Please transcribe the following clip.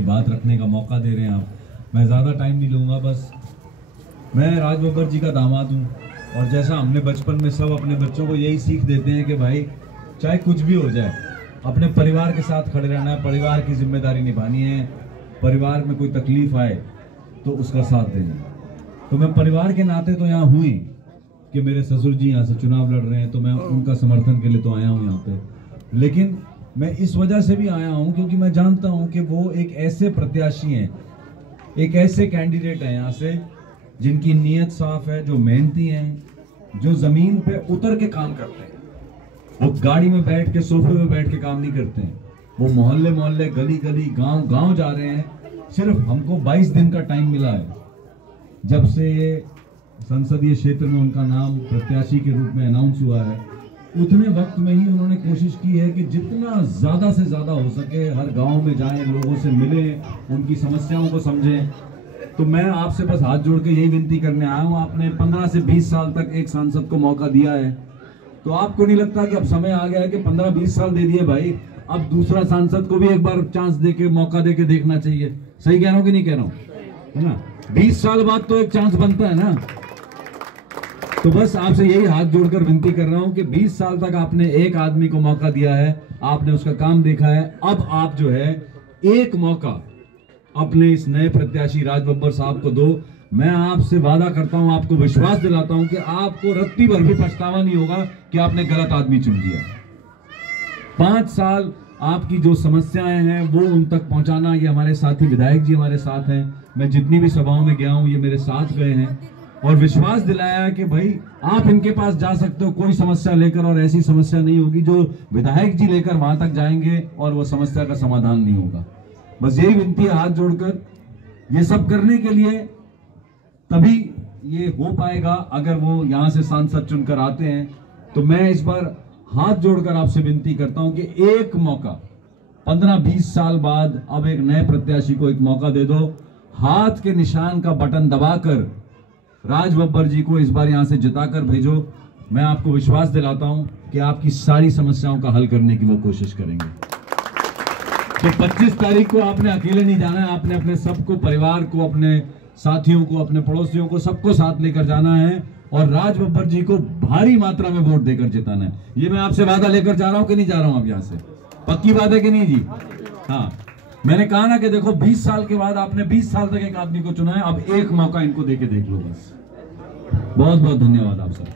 बात रखने का मौका दे रहे हैं आप। मैं ज़्यादा टाइम नहीं लूँगा, बस मैं राज बब्बर जी का दामाद हूँ और जैसा हमने बचपन में सब अपने बच्चों को यही सीख देते हैं कि भाई चाहे कुछ भी हो जाए अपने परिवार के साथ खड़े रहना है, परिवार की जिम्मेदारी निभानी है, परिवार में कोई तकलीफ आए तो उसका साथ देना। तो मैं परिवार के नाते तो यहाँ हुई कि मेरे ससुर जी यहाँ से चुनाव लड़ रहे हैं तो मैं उनका समर्थन के लिए तो आया हूँ यहाँ पे। लेकिन मैं इस वजह से भी आया हूँ क्योंकि मैं जानता हूँ कि वो एक ऐसे प्रत्याशी हैं, एक ऐसे कैंडिडेट हैं यहाँ से जिनकी नीयत साफ है, जो मेहनती हैं, जो जमीन पे उतर के काम करते हैं। वो गाड़ी में बैठ के, सोफे में बैठ के काम नहीं करते हैं। वो मोहल्ले मोहल्ले, गली गली, गांव गांव जा रहे हैं। सिर्फ हमको 22 दिन का टाइम मिला है जब से ये संसदीय क्षेत्र में उनका नाम प्रत्याशी के रूप में अनाउंस हुआ है। उतने वक्त में ही उन्होंने कोशिश की है कि जितना ज्यादा से ज्यादा हो सके हर गांव में जाएं, लोगों से मिलें, उनकी समस्याओं को समझें। तो मैं आपसे बस हाथ जोड़ के यही विनती करने आया हूँ। आपने 15 से 20 साल तक एक सांसद को मौका दिया है, तो आपको नहीं लगता कि अब समय आ गया है कि 15-20 साल दे दिए भाई, अब दूसरा सांसद को भी एक बार चांस देके, मौका देके देखना चाहिए? सही कह रहा हूँ कि नहीं कह रहा हूँ, है ना? 20 साल बाद तो एक चांस बनता है ना। तो बस आपसे यही हाथ जोड़कर विनती कर रहा हूं कि 20 साल तक आपने एक आदमी को मौका दिया है, आपने उसका काम देखा है। अब आप जो है एक मौका अपने इस नए प्रत्याशी राज बब्बर साहब को दो। मैं आपसे वादा करता हूं, आपको विश्वास दिलाता हूं कि आपको रत्ती भर भी पछतावा नहीं होगा कि आपने गलत आदमी चुन लिया। 5 साल आपकी जो समस्याएं हैं वो उन तक पहुंचाना, ये हमारे साथी विधायक जी हमारे साथ हैं। मैं जितनी भी सभाओं में गया हूं ये मेरे साथ गए हैं और विश्वास दिलाया है कि भाई आप इनके पास जा सकते हो कोई समस्या लेकर, और ऐसी समस्या नहीं होगी जो विधायक जी लेकर वहां तक जाएंगे और वो समस्या का समाधान नहीं होगा। बस यही विनती है हाथ जोड़कर। ये सब करने के लिए तभी ये हो पाएगा अगर वो यहां से सांसद चुनकर आते हैं। तो मैं इस बार हाथ जोड़कर आपसे विनती करता हूं कि एक मौका 15-20 साल बाद अब एक नए प्रत्याशी को एक मौका दे दो। हाथ के निशान का बटन दबाकर राज बब्बर जी को इस बार यहां से जिताकर भेजो। मैं आपको विश्वास दिलाता हूं कि आपकी सारी समस्याओं का हल करने की वो कोशिश करेंगे। तो 25 तारीख को आपने अकेले नहीं जाना है, आपने अपने सबको, परिवार को, अपने साथियों को, अपने पड़ोसियों को, सबको साथ लेकर जाना है और राज बब्बर जी को भारी मात्रा में वोट देकर जिताना है। ये मैं आपसे वादा लेकर जा रहा हूं कि नहीं जा रहा हूं अब यहां से? पक्की बात है कि नहीं जी? हाँ, मैंने कहा ना कि देखो 20 साल के बाद आपने 20 साल तक एक आदमी को चुना है, अब एक मौका इनको देके देख लो बस। बहुत बहुत धन्यवाद आप सब।